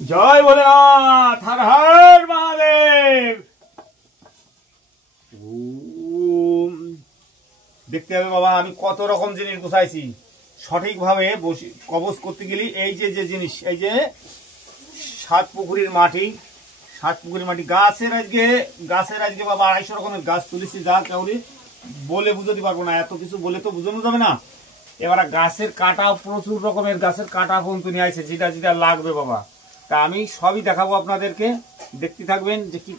জয় ভোলেনাথ, হর হর মহাদেব। দেখতে হবে বাবা, আমি কত রকম জিনিস গুছাইছি। সঠিকভাবে কবজ করতে গেলে এই যে যে জিনিস, এই যে 7 পুকুরের মাটি, 7 পুকুরের মাটি, গাছের আজকে বাবা 250 রকমের গাছ তুলেছি, যা কেউরি বলে বুঝতে পারবো না, এত কিছু বলে তো বুঝানো যাবে না। এবার গাছের কাটা, প্রচুর রকমের গাছের কাটা পর্যন্ত নিয়ে আসছে, যেটা যেটা লাগবে বাবা। তা আমি সবই দেখাবো আপনাদেরকে, দেখতে থাকবেন যে কি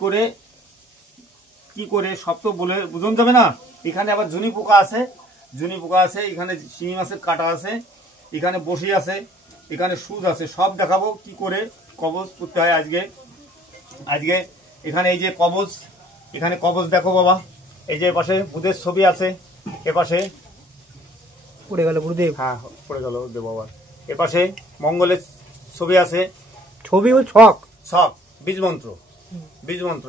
করে সব তো বলে বুঝানো যাবে না। এখানে আবার ঝুনি পোকা আছে, এখানে শিঙি মাছের কাটা আছে, এখানে বসি আছে, এখানে সুদ আছে, সব দেখাবো কি করে কবজ করতে হয় আজকে। এখানে এই যে কবজ, এখানে কবজ দেখো বাবা, এই যে পাশে বুধের ছবি আছে, এপাশে পড়ে গেল গুরুদেব, হ্যাঁ পড়ে গেল দেব বাবা। এপাশে মঙ্গলের ছবি আছে, ছবি ও ছক বীজ মন্ত্র,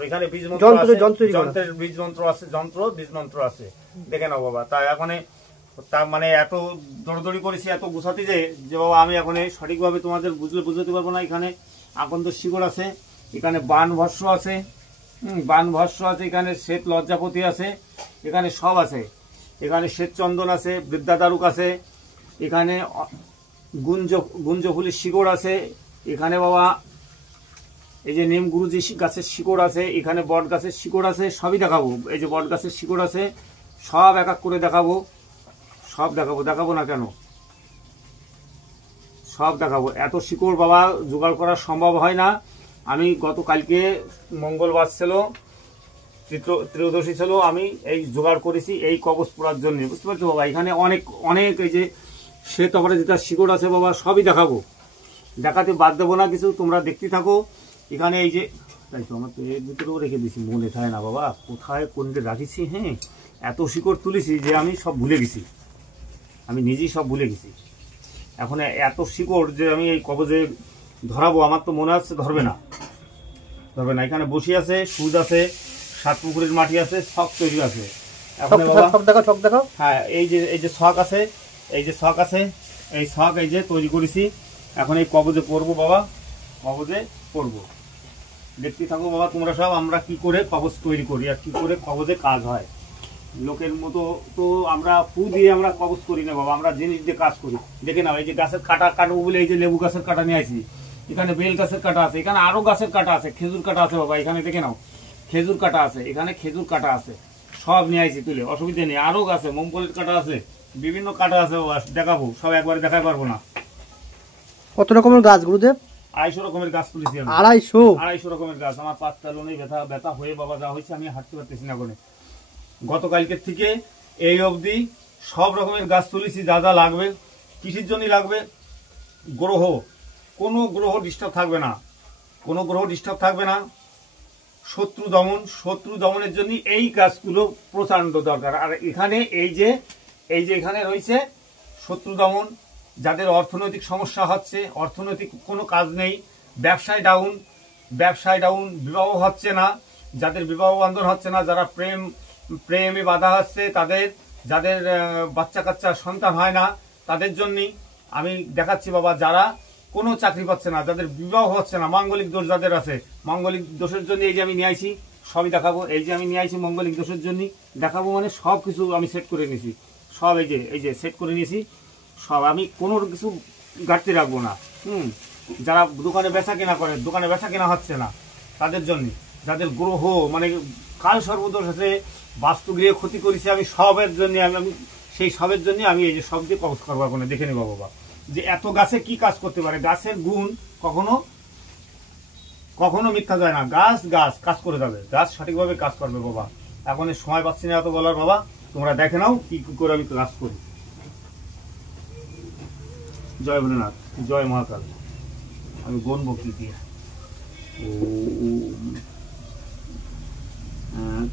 এখানে বীজ মন্ত্র যন্ত্রের বীজ মন্ত্র আছে, বীজ মন্ত্র আছে, দেখে নাও বাবা। তাই এখন মানে এত দৌড়দৌড়ি করেছি, এত গুছাতে যে বাবা আমি এখন সঠিকভাবে তোমাদের বুঝতে পারবো না। এখানে আকন্দ শিকড় আছে, এখানে বান ভস্য আছে, এখানে শ্বেত লজ্জাপতি আছে, এখানে সব আছে, এখানে শ্বেত চন্দন আছে, বৃদ্ধাদারুক আছে, এখানে গুঞ্জফুলের শিকড় আছে, এখানে বাবা এই যে নিম গুরুজি গাছের শিকড় আছে, এখানে বট গাছের শিকড় আছে, সবই দেখাবো। এই যে বট গাছের শিকড় আছে, সব এক এক করে দেখাবো, দেখাবো না কেন, সব দেখাবো। এত শিকড় বাবা জোগাড় করা সম্ভব হয় না। আমি গতকালকে মঙ্গলবার ছিল, ত্রয়োদশী ছিল, আমি এই জোগাড় করেছি এই কবজ পোড়ার জন্য, বুঝতে পারছো বাবা। এখানে অনেক এই যে শ্বেত অপরাজিতা শিকড় আছে বাবা, সবই দেখাবো, দেখাতে বাদ দেবো না কিছু, তোমরা দেখতে থাকো। এখানে এই যে তাই তো আমার তো এর ভিতরেও রেখে দিয়েছি, মনে থাকে না বাবা কোথায় কোনটা রাখিছি। হ্যাঁ, এত শিকড় তুলেছি যে আমি সব ভুলে গেছি, আমি নিজেই সব ভুলে গেছি। এখন এত শিকড় যে আমি এই কবজে ধরাবো, আমার তো মনে হচ্ছে ধরবে না। এখানে বসি আছে, সুদ আছে, 7 পুকুরের মাটি আছে, ছক তৈরি আছে। হ্যাঁ, এই যে ছক আছে, এই ছক এই যে তৈরি করেছি। এখন এই কবজে পড়বো বাবা, পড়বো, দেখতে থাকো বাবা তোমরা সব, আমরা কি করে কবজ তৈরি করি আর কি করে কবজে কাজ হয়। লোকের মতো তো আমরা ফু দিয়ে আমরা কবজ করি না বাবা, আমরা জিনিস দিয়ে কাজ করি। দেখে নাও, এই যে গাছের কাটবো বলে এই যে লেবু গাছের কাটা নিয়ে আসি, এখানে বেল গাছের কাটা আছে, এখানে আরো গাছের কাটা আছে, খেজুর কাটা আছে বাবা, এখানে দেখে নাও খেজুর কাটা আছে, এখানে খেজুর কাটা আছে, সব নিয়ে আসি তুলে, অসুবিধা নেই। আরো গাছে মোমফলের কাটা আছে, বিভিন্ন কাটা আছে বাবা, দেখাবো, সব একবারে দেখাতে পারবো না। কত রকমের গাছ গুরুদেব? 250 রকমের গাছ তুলেছি আমি, 250 রকমের গাছ। আমার পাততালনে ব্যথা হয়ে বাবা যা হয়েছে, আমি হাঁটতে পারতেছি না করে। গতকালকের থেকে এই অবধি সব রকমের গাছ তুলেছি, যা যা লাগবে। কৃষির জন্য লাগবে গ্রহ, কোনো গ্রহ ডিস্টার্ব থাকবে না, শত্রু দমনের জন্য এই গাছগুলো প্রচন্ড দরকার। আর এখানে এই যে এখানে রয়েছে শত্রু দমন, যাদের অর্থনৈতিক সমস্যা হচ্ছে, অর্থনৈতিক কোনো কাজ নেই, ব্যবসায় ডাউন, বিবাহ হচ্ছে না, যাদের বিবাহ বন্ধন হচ্ছে না, যারা প্রেমে বাধা হচ্ছে, যাদের বাচ্চা কাচ্চা সন্তান হয় না, তাদের জন্যই আমি দেখাচ্ছি বাবা। যারা কোনো চাকরি পাচ্ছে না, যাদের বিবাহ হচ্ছে না, মাঙ্গলিক দোষ যাদের আছে, মাঙ্গলিক দোষের জন্য এই যে আমি নিয়ে আইছি, সবই দেখাবো। এই যে আমি নিয়ে আইছি মাঙ্গলিক দোষের জন্য দেখাবো, মানে সব কিছু আমি সেট করে নিয়েছি, সব এই যে সেট করে নিয়েছি সব, আমি কোনো কিছু ঘাটতি রাখবো না। যারা দোকানে বেচা কেনা করে, দোকানে বেচা কেনা হচ্ছে না, তাদের জন্য, যাদের গ্রহ মানে কাল সর্বদোষ আছে, বাস্তুগৃহে ক্ষতি করেছে, আমি সবের জন্য আমি সেই সবের জন্য আমি এই যে সব দিয়ে কবজ করবো। এখন দেখে নেবো বাবা যে এত গাছে কি কাজ করতে পারে। গাছের গুণ কখনো মিথ্যা যায় না, গাছ কাজ করে যাবে, গাছ সঠিকভাবে কাজ করবে বাবা। এখন সময় পাচ্ছি না এত বলার বাবা, তোমরা দেখে নাও কি করে আমি কাজ করি। জয় ভোলেনাথ, জয় মহাকাল। আমি গণবো কি দিয়ে, 1